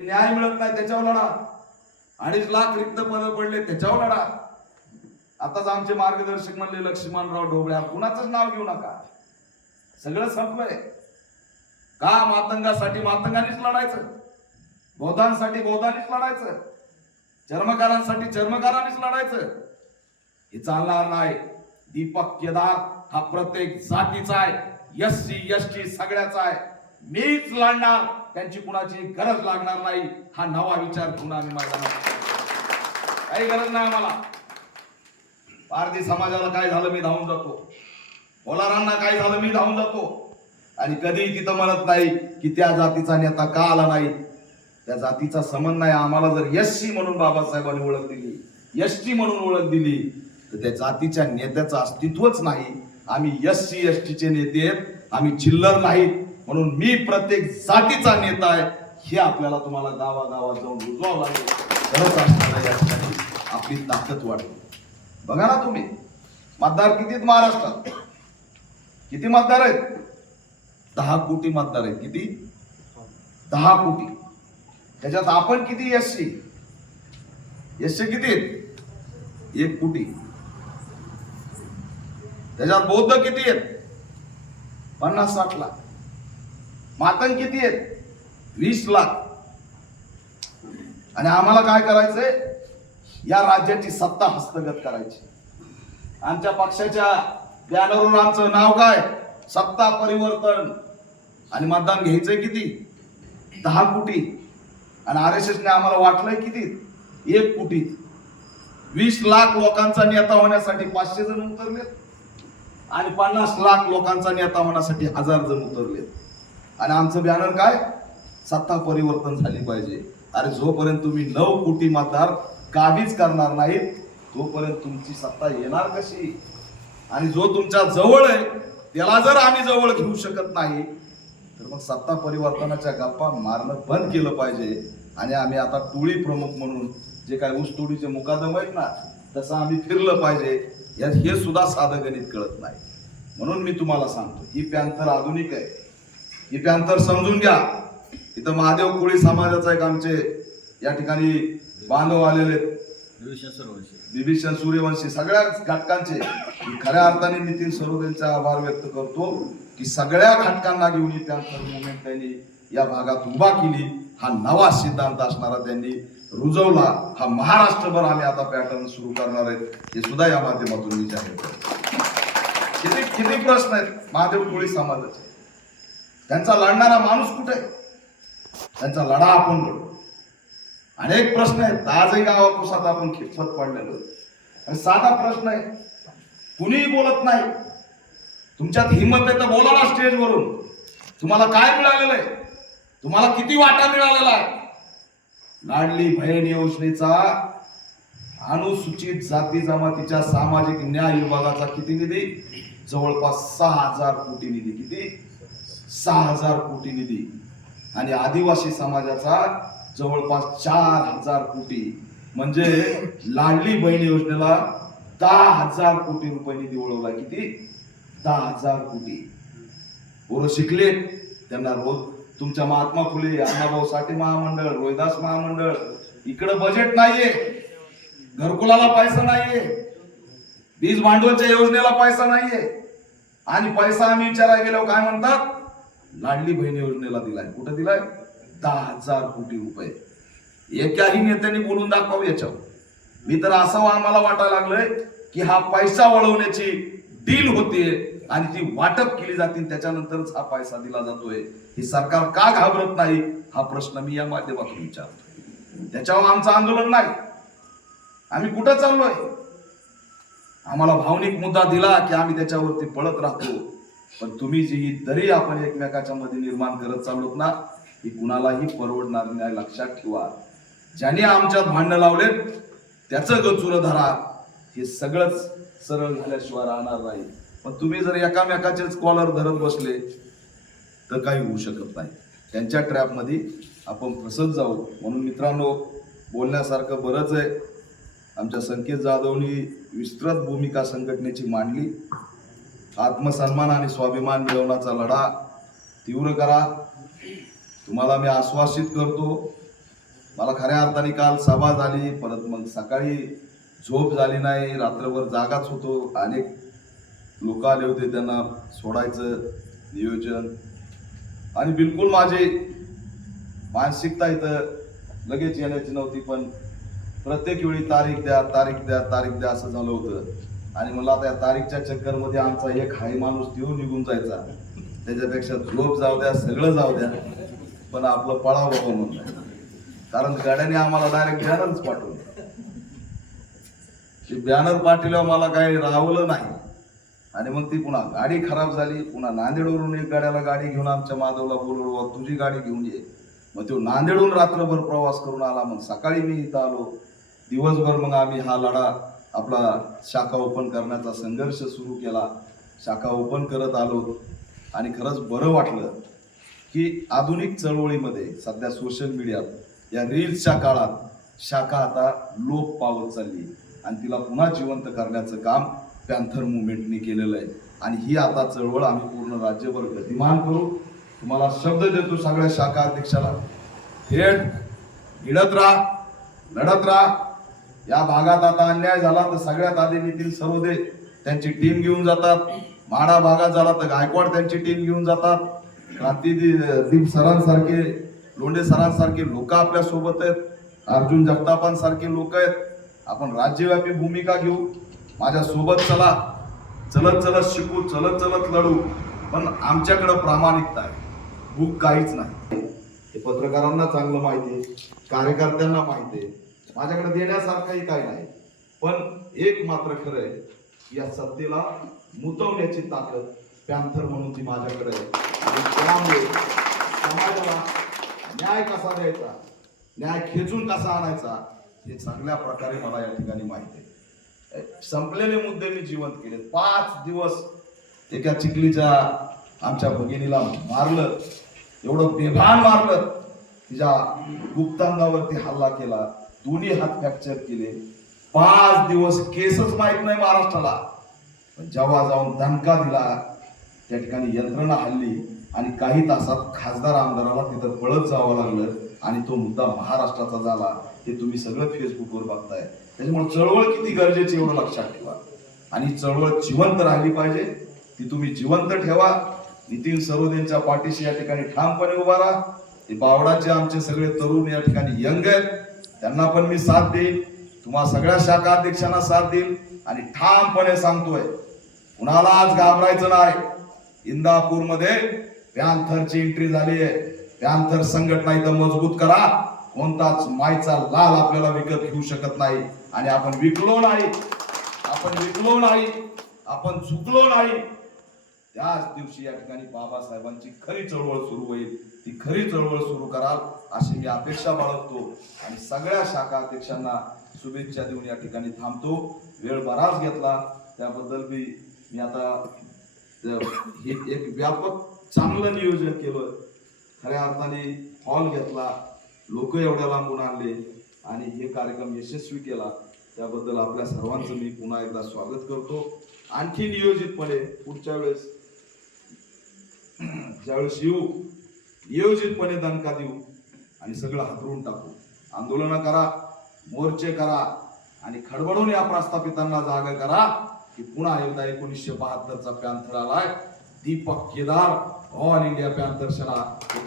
न्याय मिळत नाही त्याच्यावर लढा, 2.5 लाख रिक्त पद पडले त्याच्यावर लढा. आताच आमचे मार्गदर्शक म्हणले लक्ष्मणराव ढोबळे, कुणाचंच नाव घेऊ नका, सगळं संपलंय. का मातंगासाठी मातंगानेच लढायचं, बौद्धांसाठी बौद्धांनीच लढायचं, चर्मकारांसाठी चर्मकारांनीच लढायचं. हे चालणार नाही. दीपक केदार हा प्रत्येक जातीचा आहे, एससी एसटी सगळ्याचा आहे. मीच लढणार, त्यांची कुणाची गरज लागणार नाही. हा नवा विचार घेऊन आम्ही मैदानात, काही गरज नाही आम्हाला. पारधी समाजाला काय झालं मी धावून जातो, बोलारांना काय झालं मी धावून जातो. आणि कधी तिथं म्हणत नाही की त्या जातीचा नेता का आला नाही, त्या जातीचा संबंध नाही. आम्हाला जर एससी म्हणून बाबासाहेबांनी ओळख दिली, एसटी म्हणून ओळख दिली, तर त्या जातीच्या नेत्याचं अस्तित्वच नाही. आम्ही एससी एसटीचे नेते आहेत, आम्ही चिल्लर नाहीत. म्हणून मी प्रत्येक जातीचा नेता आहे, हे आपल्याला तुम्हाला गावागावात जाऊन रुजवावं लागेल. खरंच असताना या ठिकाणी आपली ताकद वाढेल. बघा ना तुम्ही, मतदार किती आहेत महाराष्ट्रात? किती मतदार आहेत? 10 कोटी मतदार आहेत. किती? 10 कोटी. त्याच्यात आपण किती एससी? एससी किती आहेत? 1 कोटी. त्याच्यात बौद्ध किती आहेत? 50-60 लाख. मातंग किती आहेत? 20 लाख. आणि आम्हाला काय करायचंय? या राज्याची सत्ता हस्तगत करायची. आमच्या पक्षाच्या बॅनरवर आमचं नाव काय? सत्ता परिवर्तन. आणि मतदान घ्यायचंय किती? 10 कोटी. आणि RSSने आम्हाला वाटलंय किती? 1 कोटी. 20 लाख लोकांचा नेता होण्यासाठी 500 जण उतरलेत, आणि 50 लाख लोकांचा नेता होण्यासाठी 1000 जण उतरलेत. आणि आमचं बॅनर काय? सत्ता परिवर्तन झाली पाहिजे. अरे जोपर्यंत तुम्ही 9 कोटी मतदार काबीज करणार नाहीत, तोपर्यंत तुमची सत्ता येणार कशी? आणि जो तुमच्या जवळ आहे त्याला जर आम्ही जवळ घेऊ शकत नाही, तर मग सत्ता परिवर्तनाच्या गप्पा मारणं बंद केलं पाहिजे. आणि आम्ही आता टोळी प्रमुख म्हणून जे काय ऊसतोडीचे मुकादम आहेत ना, तसं आम्ही फिरलं पाहिजे. हे सुद्धा साधं गणित कळत नाही. म्हणून मी तुम्हाला सांगतो, ही पॅन्थर आधुनिक आहे, ही पॅन्थर समजून घ्या. इथं महादेव कोळी समाजाचा एक आमचे या ठिकाणी बांधव आलेले, बिभीषण सूर्यवंशी, सगळ्या घटकांचे खऱ्या अर्थाने नितीन सरोदेंचा आभार व्यक्त करतो की सगळ्या घटकांना घेऊन ही पॅन्थर मुवमेंट त्यांनी या भागात उभा केली. हा नवा सिद्धांत असणारा त्यांनी रुजवला. हा महाराष्ट्रभर आम्ही आता पॅटर्न सुरू करणार आहेत, हे सुद्धा या माध्यमातून विचार करतो. किती किती प्रश्न आहेत महादेव कोळी समाजाचे. त्यांचा लढणारा माणूस कुठे? त्यांचा लढा आपण लढू. अनेक प्रश्न आहेत. आजही गावाकुसात आपण खितपत पडलेलो. आणि साधा प्रश्न आहे, कुणीही बोलत नाही. तुमच्यात हिंमत आहे तर बोला ना स्टेजवरून. तुम्हाला काय मिळालेलं आहे? तुम्हाला किती वाटा मिळालेला आहे? लाडली बहीण योजनेचा अनुसूचित जाती जमातीच्या सामाजिक न्याय विभागाचा किती निधी? जवळपास 6000 कोटी निधी. किती? 6000 कोटी निधी. आणि आदिवासी समाजाचा जवळपास 4000 कोटी. म्हणजे लाडली बहीण योजनेला 10,000 कोटी रुपये निधी वळवला. किती? 10,000 कोटी. पोरं शिकले, त्यांना रोज तुमच्या महात्मा फुले, अण्णाभाऊ साठे महामंडळ, रोहिदास महामंडळ, इकडं बजेट नाहीये, घरकुलाला पैसा नाहीये, वीज भांडवलच्या योजनेला पैसा नाहीये. आणि पैसा आम्ही विचारायला गेलो काय म्हणतात? लाडली बहीण योजनेला दिलाय. कुठं दिलाय? 10,000 कोटी रुपये. एकाही नेत्याने बोलून दाखवावं याच्यावर. मी तर असं आम्हाला वाटायला लागलंय की हा पैसा वळवण्याची डील होतीये आणि ती वाटप केली जातील, त्याच्यानंतरच हा पैसा दिला जातोय. ही सरकार का घाबरत नाही, हा प्रश्न मी या माध्यमातून विचारतो. त्याच्यावर आमचं आंदोलन नाही. आम्ही कुठं चाललोय? आम्हाला भावनिक मुद्दा दिला की आम्ही त्याच्यावरती पळत राहतो. पण तुम्ही जी ही दरी आपण एकमेकाच्या मध्ये निर्माण करत चाललोत ना, ही कुणालाही परवडणार नाही. लक्षात ठेवा, ज्याने आमच्यात भांडण लावलेत त्याचं गचुर धरा. हे सगळंच सरळ झाल्याशिवाय राहणार नाही. पण तुम्ही जर एकामेकाचेच कॉलर धरत बसले तर काही होऊ शकत नाही. त्यांच्या ट्रॅपमध्ये आपण फसत जाऊ. म्हणून मित्रांनो, बोलण्यासारखं बरंच आहे. आमच्या संकेत जाधवनी विस्तृत भूमिका संघटनेची मांडली. आत्मसन्मान आणि स्वाभिमान मिळवण्याचा लढा तीव्र करा. तुम्हाला मी आश्वासित करतो मला खऱ्या अर्थाने काल सभा झाली, परत मग सकाळी झोप झाली नाही, रात्रभर जागाच होतो. अनेक लोक आले होते, त्यांना सोडायचं नियोजन, आणि बिलकुल माझी मानसिकता इथं लगेच येण्याची नव्हती. पण प्रत्येक वेळी तारीख द्या तारीख द्या तारीख द्या असं झालं होतं. आणि मला त्या तारीखच्या चक्करमध्ये आमचा एक हाय माणूस देऊन निघून जायचा, त्याच्यापेक्षा झोप जाऊ द्या, सगळं जाऊ द्या, पण आपलं पळाव बाबा म्हणलं. कारण गाड्याने आम्हाला डायरेक्ट बॅनरच पाठवलं. ते बॅनर पाठवल्यावर मला काही राहवलं नाही. आणि मग ती पुन्हा गाडी खराब झाली. पुन्हा नांदेडवरून एक गाड्याला गाडी घेऊन आमच्या माधवला बोलवलं, तुझी गाडी घेऊन ये. मग तो नांदेडहून रात्रभर प्रवास करून आला. मग सकाळी मी इथं आलो. दिवसभर मग आम्ही हा लढा, आपला शाखा ओपन करण्याचा संघर्ष सुरू केला. शाखा ओपन करत आलो. आणि खरंच बरं वाटलं की आधुनिक चळवळीमध्ये सध्या सोशल मीडियात या रील्सच्या काळात शाखा आता लोप पावत चालली, आणि तिला पुन्हा जिवंत करण्याचं काम पॅन्थर मुवमेंटने केलेलं आहे. आणि ही आता चळवळ आम्ही पूर्ण राज्यभर गतिमान करू. तुम्हाला शब्द देतो सगळ्या शाखा अध्यक्षाला, थेट भिडत राहा, लढत राहा. या भागात आता अन्याय झाला तर सगळ्यात आधी नितीन सरोदे त्यांची टीम घेऊन जातात. माडा भागात झाला तर गायकवाड त्यांची टीम घेऊन जातात. क्रांतीदीप सरांसारखे, लोंढे सरांसारखे लोक आपल्या सोबत आहेत. अर्जुन जगतापांसारखे लोक आहेत. आपण राज्यव्यापी भूमिका घेऊ. माझ्या सोबत चला, चलत चलत शिकू, चलत चलत लढू. पण आमच्याकडे प्रामाणिकता आहे, भूक काहीच नाही. हे पत्रकारांना चांगलं माहिती आहे, कार्यकर्त्यांना माहिती आहे. माझ्याकडे देण्यासारखंही काही नाही. पण एक मात्र खरं आहे, या सत्तेला मुतवण्याची ताकद पॅन्थर म्हणून ती माझ्याकडे आहे. आणि त्यामुळे समाजाला न्याय कसा द्यायचा, न्याय खेचून कसा आणायचा, हे चांगल्या प्रकारे मला या ठिकाणी माहिती आहे. संपलेले मुद्दे मी जिवंत केले. 5 दिवस एका चिखलीच्या आमच्या भगिनीला मारलं, एवढं बेभान मारलं, तिच्या गुप्तांगावरती हल्ला केला, दोन्ही हात फ्रॅक्चर केले. 5 दिवस केसच माहित नाही महाराष्ट्राला. पण जेव्हा जाऊन दणका दिला, त्या ठिकाणी यंत्रणा हल्ली, आणि काही तासात खासदार आमदाराला तिथं पळत जावं लागलं, आणि तो मुद्दा महाराष्ट्राचा झाला. हे तुम्ही सगळं फेसबुकवर बघताय. त्याच्यामुळे चळवळ किती गरजेची एवढं लक्षात ठेवा. आणि चळवळ जिवंत राहिली पाहिजे, ती तुम्ही जिवंत ठेवा. नितीन सरोदेंच्या पाठीशी या ठिकाणी ठामपणे उभा राहा. ते बावडाचे आमचे सगळे तरुण या ठिकाणी यंग आहेत, त्यांना पण मी साथ देईन. तुम्हा सगळ्या शाखा अध्यक्षांना साथ देईल. आणि ठामपणे सांगतोय, कुणाला आज घाबरायचं नाही. इंदापूरमध्ये पॅन्थरची एंट्री झाली आहे. पॅन्थर संघटना इथं मजबूत करा. कोणताच मायचा लाल आपल्याला विकत घेऊ शकत नाही. आणि आपण विकलो नाही, आपण विकलो नाही, आपण झुकलो नाही. त्याच दिवशी या ठिकाणी बाबासाहेबांची खरी चळवळ सुरू होईल. ती खरी चळवळ सुरू कराल अशी मी अपेक्षा बाळगतो. आणि सगळ्या शाखा अध्यक्षांना शुभेच्छा देऊन या ठिकाणी थांबतो. वेळ बराच घेतला, त्याबद्दल मी आता हे एक व्यापक चांगलं नियोजन केलं. खऱ्या अर्थाने हॉल घेतला, लोक एवढ्या लांबून आणले, आणि हे कार्यक्रम यशस्वी केला. त्याबद्दल आपल्या सर्वांचं मी पुन्हा एकदा स्वागत करतो. आणखी नियोजितपणे पुढच्या वेळेस ज्यावेळेस येऊ, नियोजितपणे दणका देऊ आणि सगळं हातरून टाकू. आंदोलन करा, मोर्चे करा, आणि खडबडून या प्रस्थापितांना जागा करा की पुन्हा एकदा 1972चा पॅन्थर आलाय. Deepak Kedar All India Panther Sena हे